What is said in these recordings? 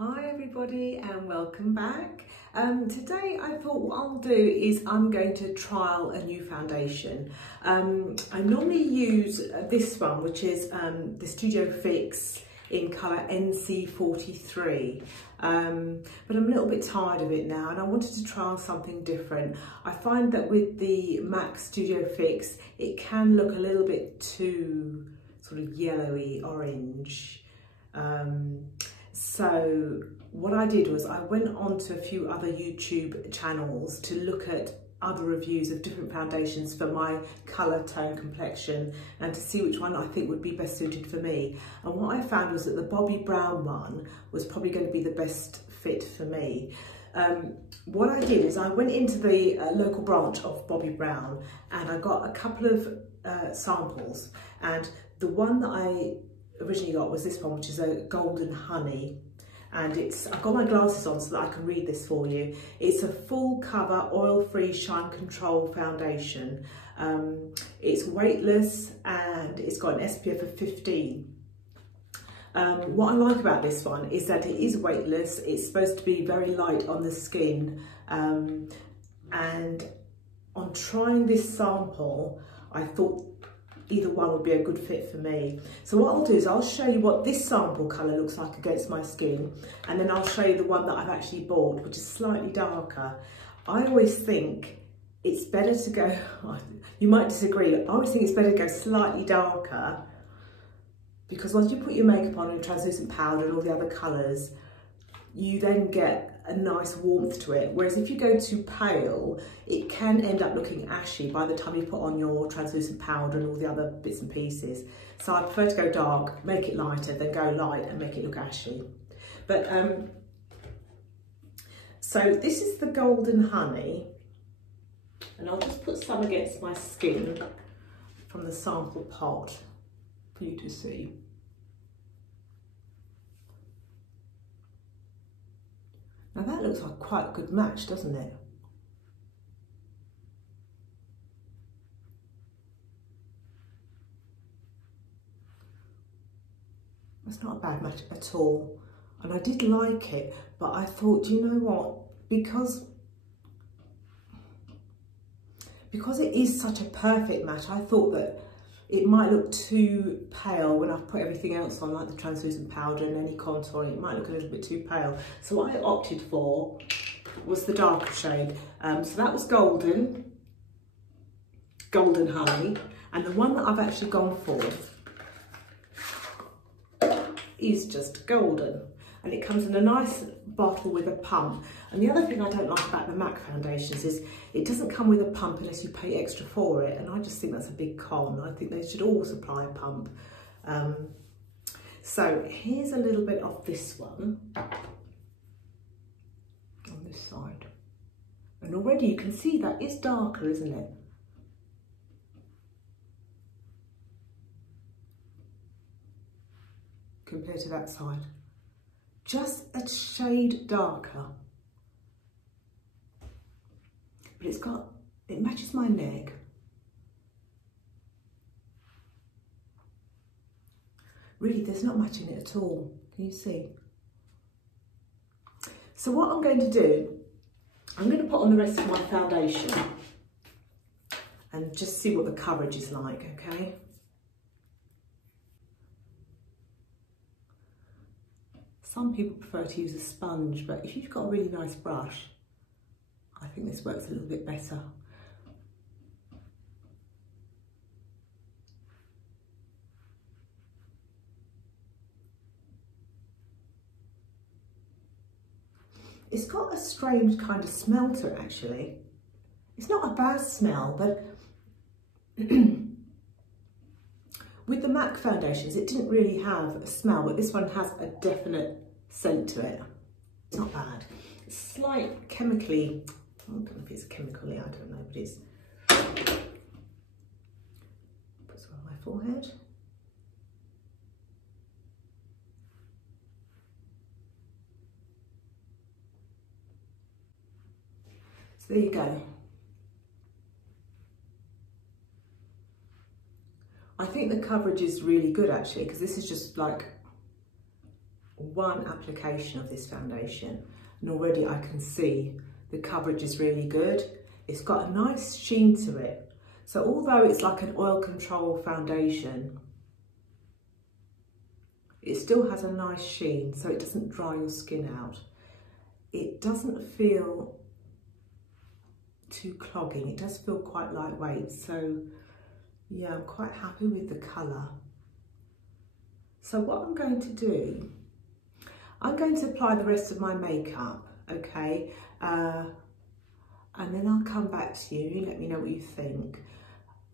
Hi everybody and welcome back. Today I thought what I'll do is I'm going to trial a new foundation. I normally use this one, which is the Studio Fix in colour NC43, but I'm a little bit tired of it now and I wanted to try something different. I find that with the MAC Studio Fix it can look a little bit too sort of yellowy orange. So what I did was I went on to a few other YouTube channels to look at other reviews of different foundations for my colour tone complexion and to see which one I think would be best suited for me. And what I found was that the Bobbi brown one was probably going to be the best fit for me. What I did is I went into the local branch of Bobbi Brown and I got a couple of samples, and the one that I originally got was this one, which is a golden honey, and I've got my glasses on so that I can read this for you. It's a full cover oil-free shine control foundation. It's weightless and it's got an SPF of 15. What I like about this one is that it is weightless. It's supposed to be very light on the skin, and on trying this sample I thought either one would be a good fit for me. So what I'll do is I'll show you what this sample colour looks like against my skin, and then I'll show you the one that I've actually bought, which is slightly darker. I always think it's better to go, you might disagree, I always think it's better to go slightly darker, because once you put your makeup on and translucent powder and all the other colours, you then get a nice warmth to it. Whereas if you go too pale, it can end up looking ashy by the time you put on your translucent powder and all the other bits and pieces. So I prefer to go dark, make it lighter, then go light and make it look ashy. But so this is the golden honey, and I'll just put some against my skin from the sample pot for you to see. Now that looks like quite a good match, doesn't it? That's not a bad match at all. And I did like it, but I thought, do you know what? Because it is such a perfect match, I thought that it might look too pale when I've put everything else on, like the translucent powder and any contouring. It might look a little bit too pale. So what I opted for was the darker shade. So that was golden honey. And the one that I've actually gone for is just golden. And it comes in a nice bottle with a pump. And the other thing I don't like about the MAC foundations is it doesn't come with a pump unless you pay extra for it. And I just think that's a big con. I think they should all supply a pump. So here's a little bit of this one on this side. And already you can see that it's darker, isn't it? Compared to that side. Just a shade darker. But it matches my neck. Really, there's not much in it at all. Can you see? So what I'm going to do, I'm going to put on the rest of my foundation and just see what the coverage is like, okay? Some people prefer to use a sponge, but if you've got a really nice brush, I think this works a little bit better. It's got a strange kind of smell to it, actually. It's not a bad smell, but with the MAC foundations, it didn't really have a smell, but this one has a definite scent to it. It's not bad. It's slight chemically, I don't know if it's chemically, I don't know, but it's. Put some on my forehead. So there you go. I think the coverage is really good actually, because this is just like one application of this foundation, and already I can see the coverage is really good. It's got a nice sheen to it. So although it's like an oil control foundation, it still has a nice sheen, so it doesn't dry your skin out. It doesn't feel too clogging. It does feel quite lightweight. So yeah, I'm quite happy with the colour. So what I'm going to do, I'm going to apply the rest of my makeup, okay? And then I'll come back to you. You let me know what you think.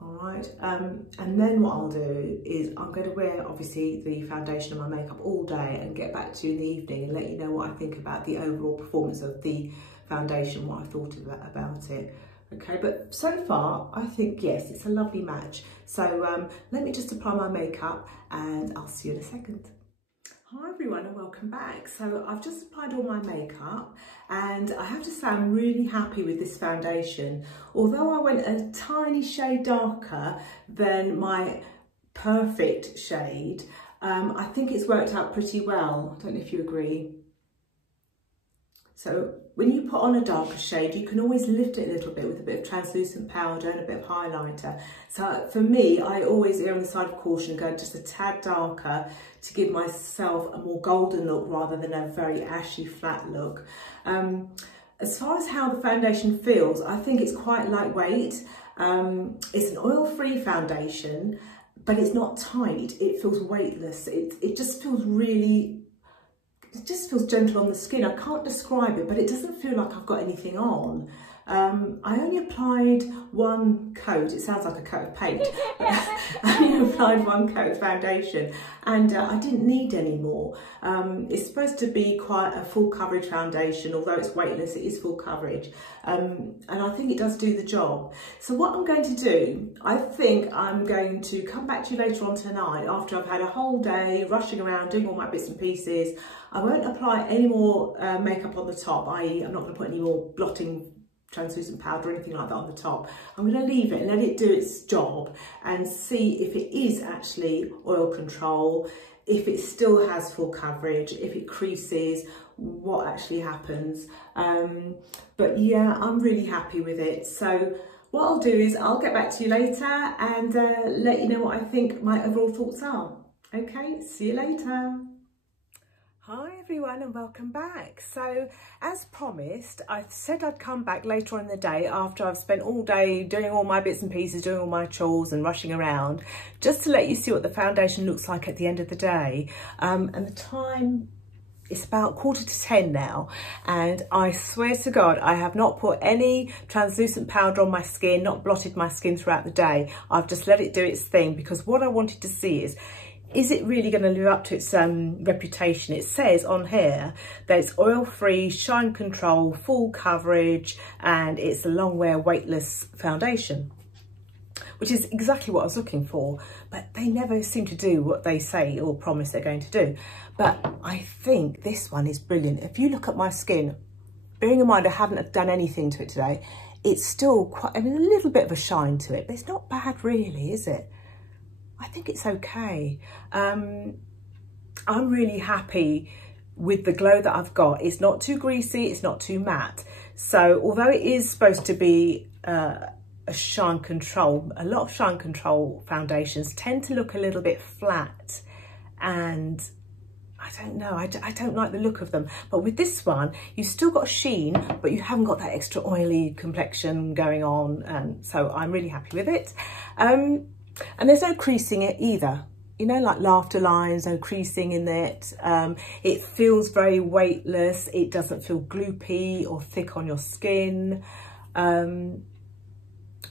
All right, and then what I'll do is I'm going to wear obviously the foundation and my makeup all day and get back to you in the evening and let you know what I think about the overall performance of the foundation, what I thought about it. Okay, but so far I think yes, it's a lovely match. So let me just apply my makeup and I'll see you in a second. Hi everyone and welcome back. So I've just applied all my makeup and I have to say I'm really happy with this foundation. Although I went a tiny shade darker than my perfect shade, I think it's worked out pretty well. I don't know if you agree. So when you put on a darker shade, you can always lift it a little bit with a bit of translucent powder and a bit of highlighter. So for me, I always err on the side of caution and go just a tad darker to give myself a more golden look rather than a very ashy flat look. As far as how the foundation feels, I think it's quite lightweight. It's an oil-free foundation, but it's not tight. It feels weightless. It just feels really... It just feels gentle on the skin. I can't describe it, but it doesn't feel like I've got anything on. I only applied one coat. It sounds like a coat of paint. I only applied one coat of foundation and I didn't need any more. It's supposed to be quite a full coverage foundation. Although it's weightless, it is full coverage. And I think it does do the job. So what I'm going to do, I think I'm going to come back to you later on tonight after I've had a whole day rushing around doing all my bits and pieces. I won't apply any more makeup on the top, i.e. I'm not going to put any more blotting translucent powder or anything like that on the top. I'm going to leave it and let it do its job and see if it is actually oil control, if it still has full coverage, if it creases, what actually happens. But yeah, I'm really happy with it. So what I'll do is I'll get back to you later and let you know what I think my overall thoughts are. Okay, see you later. Hi everyone and welcome back. So as promised, I said I'd come back later on in the day after I've spent all day doing all my bits and pieces, doing all my chores and rushing around, just to let you see what the foundation looks like at the end of the day. And the time, it's about 9:45 now, and I swear to God, I have not put any translucent powder on my skin, not blotted my skin throughout the day. I've just let it do its thing because what I wanted to see is it really going to live up to its reputation? It says on here that it's oil-free, shine control, full coverage, and it's a long wear weightless foundation, which is exactly what I was looking for. But they never seem to do what they say or promise they're going to do. But I think this one is brilliant. If you look at my skin, bearing in mind I haven't done anything to it today, it's still quite a little bit of a shine to it, but it's not bad really, is it? I think it's okay. I'm really happy with the glow that I've got. It's not too greasy, it's not too matte. So although it is supposed to be a shine control, a lot of shine control foundations tend to look a little bit flat, and I don't know, I don't like the look of them. But with this one, you've still got a sheen, but you haven't got that extra oily complexion going on. And so I'm really happy with it. And there's no creasing it either, you know, like laughter lines, no creasing in it. It feels very weightless. It doesn't feel gloopy or thick on your skin. And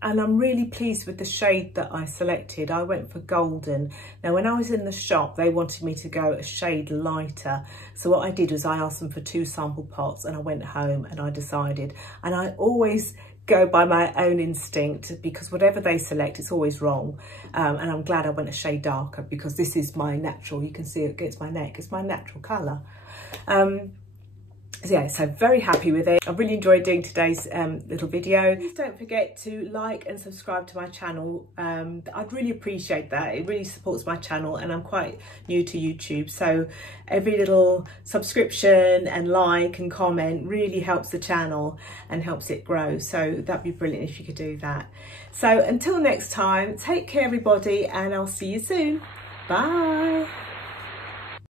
I'm really pleased with the shade that I selected. I went for golden. Now, when I was in the shop, they wanted me to go a shade lighter. So what I did was I asked them for 2 sample pots and I went home and I decided. And I always go by my own instinct because whatever they select, it's always wrong. And I'm glad I went a shade darker because this is my natural, you can see it against my neck, it's my natural colour. So yeah, so very happy with it. I really enjoyed doing today's little video. Please don't forget to like and subscribe to my channel. I'd really appreciate that. It really supports my channel, and I'm quite new to YouTube. So every little subscription and like and comment really helps the channel and helps it grow. So that'd be brilliant if you could do that. So until next time, take care everybody, and I'll see you soon. Bye.